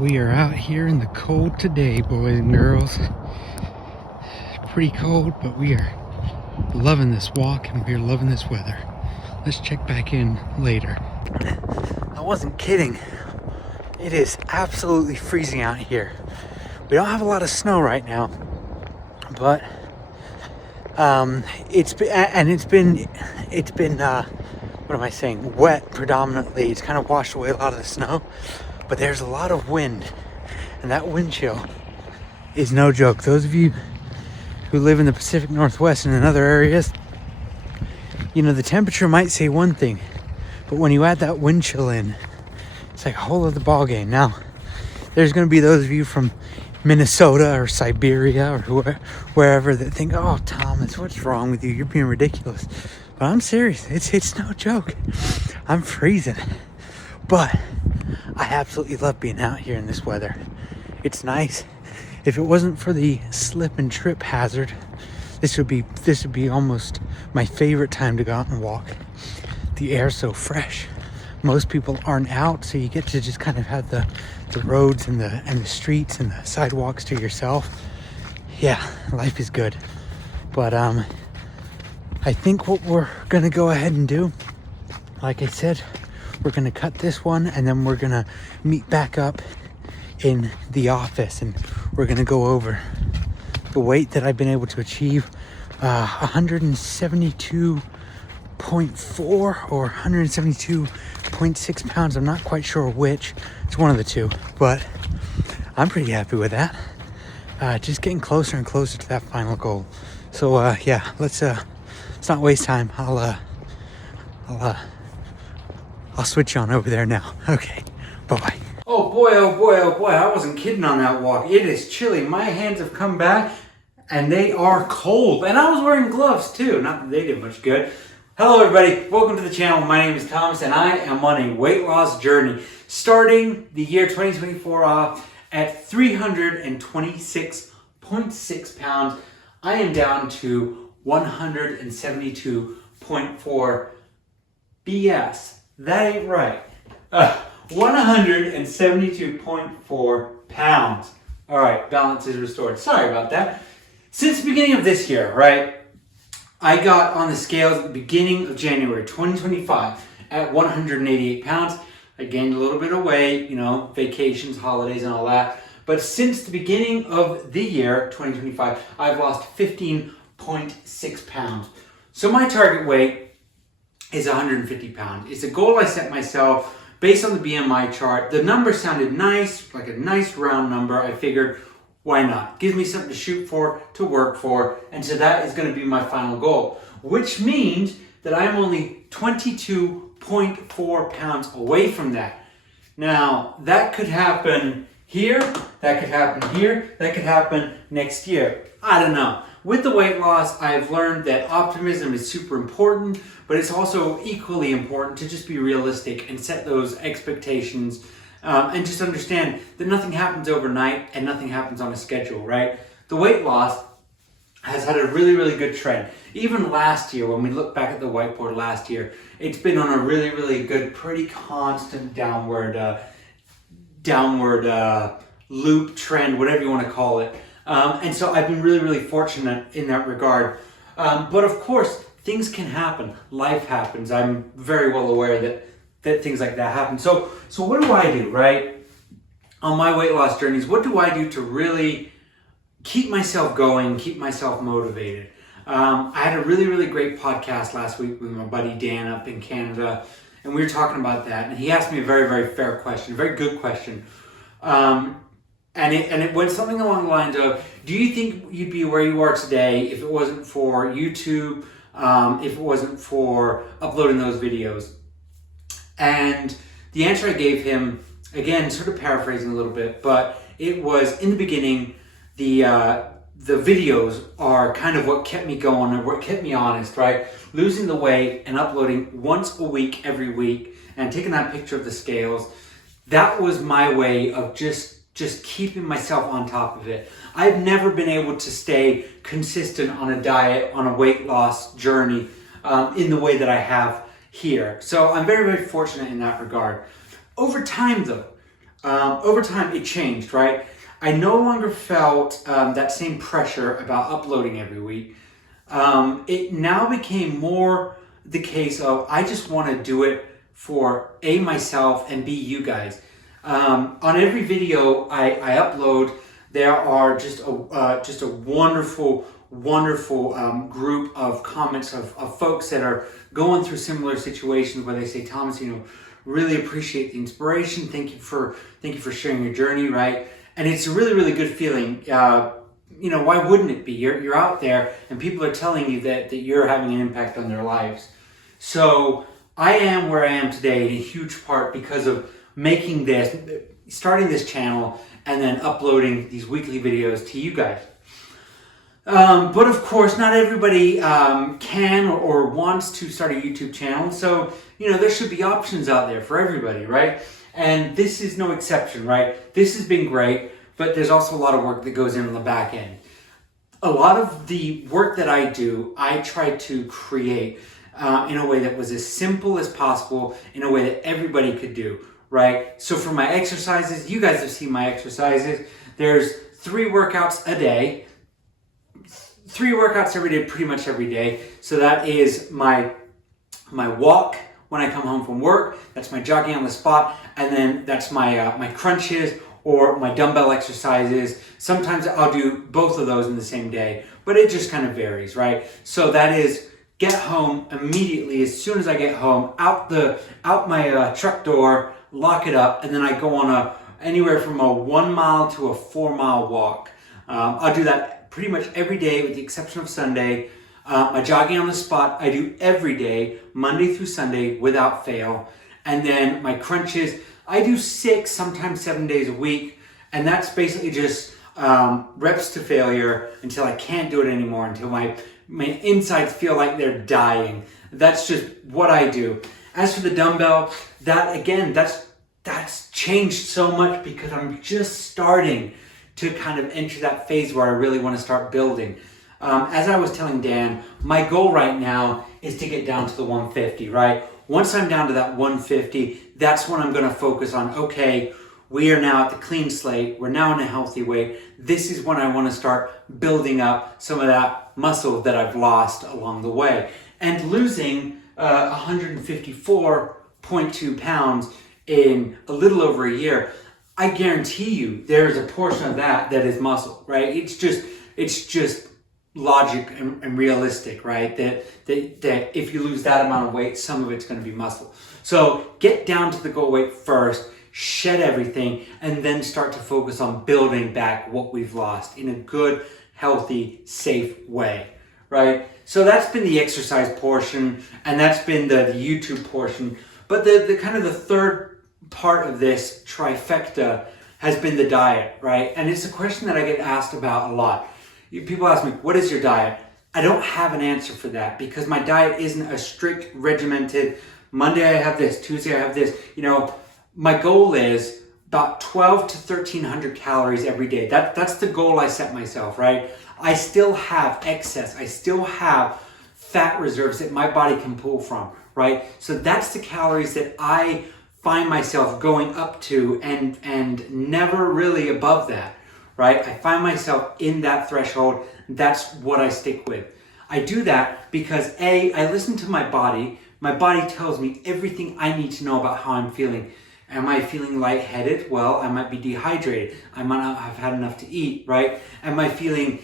We are out here in the cold today, boys and girls. Pretty cold, but we are loving this walk and we are loving this weather. Let's check back in later. I wasn't kidding. It is absolutely freezing out here. We don't have a lot of snow right now, but it's been what am I saying? Wet predominantly. It's kind of washed away a lot of the snow, but there's a lot of wind, and that wind chill is no joke. Those of you who live in the Pacific Northwest and in other areas, you know, the temperature might say one thing, but when you add that wind chill in, it's like a whole other ball game. Now, there's going to be those of you from Minnesota or Siberia or wherever that think, "Oh, Thomas, what's wrong with you? You're being ridiculous." But I'm serious. It's no joke. I'm freezing, but I absolutely love being out here in this weather. It's nice. If it wasn't for the slip and trip hazard, this would be almost my favorite time to go out and walk. The air's so fresh. Most people aren't out, so you get to just kind of have the roads and the streets and the sidewalks to yourself. Yeah, life is good. But I think what we're gonna go ahead and do, like I said, we're gonna cut this one and then we're gonna meet back up in the office and we're gonna go over the weight that I've been able to achieve, 172.4 or 172.6 pounds. I'm not quite sure which. It's one of the two, but I'm pretty happy with that. Just getting closer and closer to that final goal. So yeah, let's not waste time. I'll switch on over there now. Okay, bye-bye. Oh boy, I wasn't kidding on that walk. It is chilly. My hands have come back and they are cold. And I was wearing gloves too. Not that they did much good. Hello everybody, welcome to the channel. My name is Thomas and I am on a weight loss journey. Starting the year 2024 off at 326.6 pounds. I am down to 172.4 BS. That ain't right. 172.4 pounds. All right, balance is restored. Sorry about that. Since the beginning of this year, right, I got on the scales at the beginning of January 2025 at 188 pounds. I gained a little bit of weight, you know, vacations, holidays, and all that. But since the beginning of the year 2025, I've lost 15.6 pounds. So my target weight is 150 pounds. It's a goal I set myself based on the BMI chart. The number sounded nice, like a nice round number. I figured, why not? Gives me something to shoot for, to work for, and so that is going to be my final goal, which means that I'm only 22.4 pounds away from that. Now, that could happen here, that could happen here, that could happen next year. I don't know. With the weight loss, I've learned that optimism is super important, but it's also equally important to just be realistic and set those expectations and just understand that nothing happens overnight and nothing happens on a schedule, right? The weight loss has had a really, really good trend. Even last year, when we look back at the whiteboard last year, it's been on a really, really good, pretty constant downward loop trend, whatever you want to call it. And so I've been really, really fortunate in that regard. But of course, things can happen. Life happens. I'm very well aware that things like that happen. So what do I do, right? On my weight loss journeys, what do I do to really keep myself going, keep myself motivated? I had a really, really great podcast last week with my buddy Dan up in Canada, and we were talking about that. And he asked me a very, very fair question, a very good question. And it went something along the lines of, do you think you'd be where you are today if it wasn't for YouTube, if it wasn't for uploading those videos? And the answer I gave him, again, sort of paraphrasing a little bit, but it was, in the beginning, the videos are kind of what kept me going and what kept me honest, right? Losing the weight and uploading once a week, every week, and taking that picture of the scales, that was my way of just keeping myself on top of it. I've never been able to stay consistent on a diet, on a weight loss journey in the way that I have here. So I'm very, very fortunate in that regard. Over time though, over time it changed, right? I no longer felt that same pressure about uploading every week. It now became more the case of I just want to do it for myself and you guys. On every video I upload, there are just a wonderful group of comments of folks that are going through similar situations where they say, Thomas, really appreciate the inspiration. Thank you for sharing your journey, right? And it's a really good feeling. Why wouldn't it be? You're out there and people are telling you that you're having an impact on their lives. So I am where I am today in a huge part because of starting this channel and then uploading these weekly videos to you guys. But of course, not everybody can or wants to start a YouTube channel. So, there should be options out there for everybody, right? And this is no exception, right? This has been great, but there's also a lot of work that goes in on the back end. A lot of the work that I do, I try to create in a way that was as simple as possible, in a way that everybody could do, right? So for my exercises, you guys have seen my exercises. There's 3 workouts a day. 3 workouts every day, pretty much every day. So that is my walk when I come home from work. That's my jogging on the spot, and then that's my crunches or my dumbbell exercises. Sometimes I'll do both of those in the same day, but it just kind of varies, right? So that is get home immediately. As soon as I get home, out my truck door, lock it up, and then I go on anywhere from a 1 mile to a 4 mile walk. I'll do that pretty much every day with the exception of Sunday. My jogging on the spot, I do every day, Monday through Sunday, without fail. And then my crunches, I do 6, sometimes 7 days a week. And that's basically just reps to failure until I can't do it anymore, until my insides feel like they're dying. That's just what I do. As for the dumbbell, that's changed so much because I'm just starting to kind of enter that phase where I really want to start building. As I was telling Dan, my goal right now is to get down to the 150, right? Once I'm down to that 150, that's when I'm going to focus on, okay, we are now at the clean slate. We're now in a healthy weight. This is when I want to start building up some of that muscle that I've lost along the way. And losing 154.2 pounds in a little over a year, I guarantee you there's a portion of that is muscle, right? It's just logic and realistic, right? That if you lose that amount of weight, some of it's going to be muscle. So get down to the goal weight first, shed everything, and then start to focus on building back what we've lost in a good, healthy, safe way, right? So that's been the exercise portion, and that's been the YouTube portion. But the kind of the third part of this trifecta has been the diet, right? And it's a question that I get asked about a lot. People ask me, what is your diet? I don't have an answer for that because my diet isn't a strict, regimented, Monday I have this, Tuesday I have this. My goal is about 12 to 1,300 calories every day. That's the goal I set myself, right? I still have excess. I still have fat reserves that my body can pull from, right? So that's the calories that I find myself going up to and never really above that. Right? I find myself in that threshold. That's what I stick with. I do that because I listen to my body. My body tells me everything I need to know about how I'm feeling. Am I feeling lightheaded? Well, I might be dehydrated. I might not have had enough to eat, right? Am I feeling,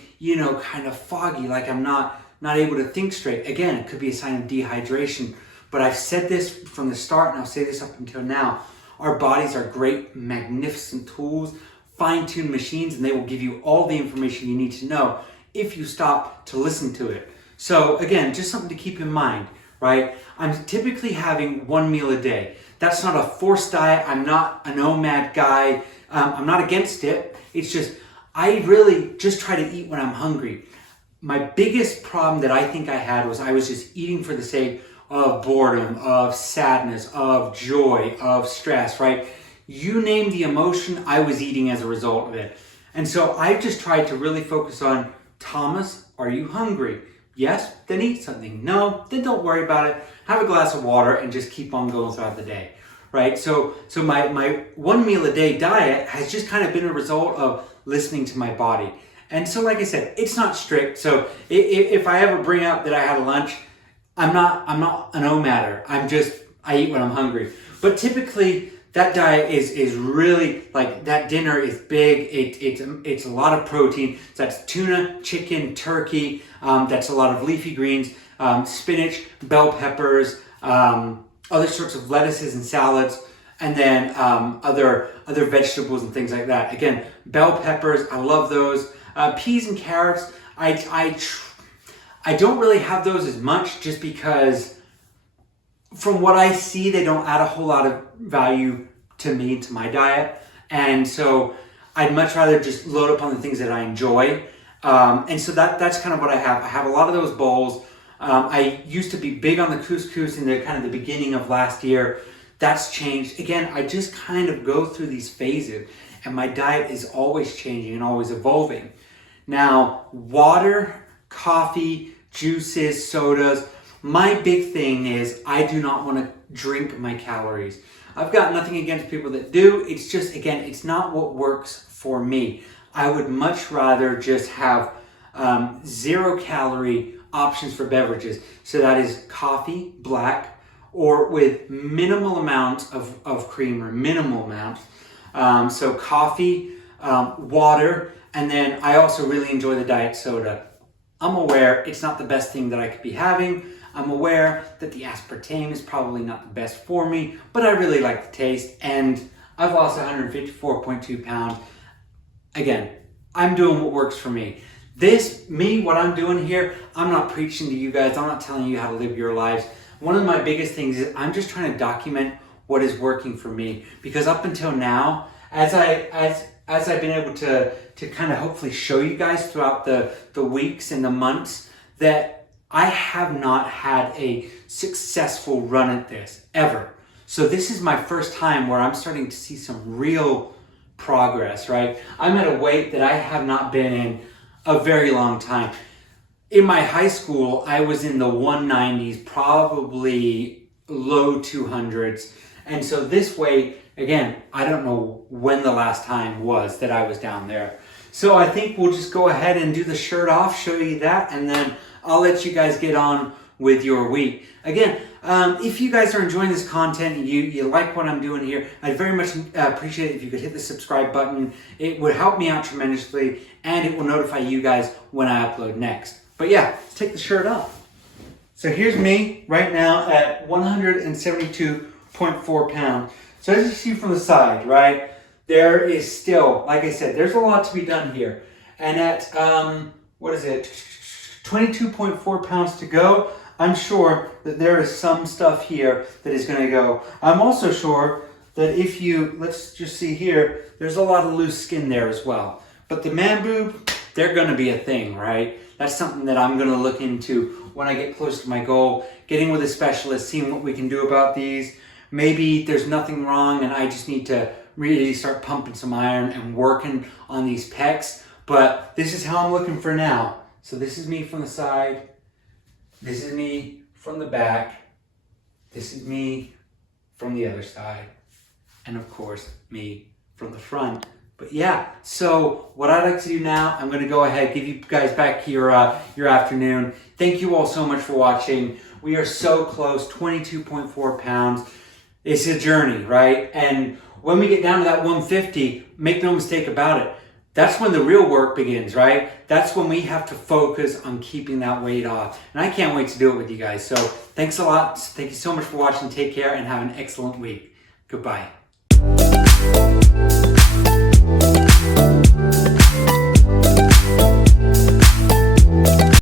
kind of foggy, like I'm not able to think straight? Again, it could be a sign of dehydration. But I've said this from the start, and I'll say this up until now. Our bodies are great, magnificent tools, fine-tuned machines, and they will give you all the information you need to know if you stop to listen to it. So again, just something to keep in mind, right? I'm typically having 1 meal a day. That's not a forced diet. I'm not a nomad guy. I'm not against it. It's just, I really just try to eat when I'm hungry. My biggest problem that I think I had was I was just eating for the sake of boredom, of sadness, of joy, of stress, right? You name the emotion, I was eating as a result of it. And so I just tried to really focus on, Thomas, are you hungry? Yes? Then eat something. No? Then don't worry about it. Have a glass of water and just keep on going throughout the day, right? So my 1 meal a day diet has just kind of been a result of listening to my body. And so, like I said, it's not strict. So if I ever bring up that I had a lunch, I'm not an OMADder. I eat when I'm hungry. But typically that diet is really like, that dinner is big. It's a lot of protein. So that's tuna, chicken, turkey. That's a lot of leafy greens, spinach, bell peppers, other sorts of lettuces and salads, and then other vegetables and things like that. Again, bell peppers, I love those. Peas and carrots, I don't really have those as much, just because from what I see, they don't add a whole lot of value to me, to my diet. And so I'd much rather just load up on the things that I enjoy. And so that's kind of what I have. I have a lot of those bowls. I used to be big on the couscous in the kind of the beginning of last year. That's changed. Again, I just kind of go through these phases, and my diet is always changing and always evolving. Now, water, coffee, juices, sodas, my big thing is I do not want to drink my calories. I've got nothing against people that do. It's just, again, it's not what works for me. I would much rather just have 0 calorie options for beverages. So that is coffee, black, or with minimal amounts of cream, or minimal amounts. So coffee, water, and then I also really enjoy the diet soda. I'm aware it's not the best thing that I could be having. I'm aware that the aspartame is probably not the best for me, but I really like the taste, and I've lost 154.2 pounds. Again, I'm doing what works for me. What I'm doing here, I'm not preaching to you guys. I'm not telling you how to live your lives. One of my biggest things is I'm just trying to document what is working for me, because up until now, as I've been able to kind of hopefully show you guys throughout the weeks and the months, that I have not had a successful run at this ever. So this is my first time where I'm starting to see some real progress, right? I'm at a weight that I have not been in a very long time. In my high school, I was in the 190s, probably low 200s. And so this weight, again, I don't know when the last time was that I was down there. So I think we'll just go ahead and do the shirt off, show you that, and then I'll let you guys get on with your week. Again, if you guys are enjoying this content and you like what I'm doing here, I'd very much appreciate it if you could hit the subscribe button. It would help me out tremendously, and it will notify you guys when I upload next. But yeah, let's take the shirt off. So here's me right now at 172.4 pounds. So as you see from the side, right, there is still, like I said, there's a lot to be done here. And at, 22.4 pounds to go, I'm sure that there is some stuff here that is going to go. I'm also sure that if you, let's just see here, there's a lot of loose skin there as well. But the man boob, they're going to be a thing, right? That's something that I'm going to look into when I get close to my goal, getting with a specialist, seeing what we can do about these. Maybe there's nothing wrong and I just need to really start pumping some iron and working on these pecs. But this is how I'm looking for now. So this is me from the side. This is me from the back. This is me from the other side. And of course, me from the front. But yeah, so what I'd like to do now, I'm going to go ahead, give you guys back your afternoon. Thank you all so much for watching. We are so close, 22.4 pounds. It's a journey, right? And when we get down to that 150, make no mistake about it, that's when the real work begins, right? That's when we have to focus on keeping that weight off. And I can't wait to do it with you guys. So thanks a lot. Thank you so much for watching. Take care and have an excellent week. Goodbye.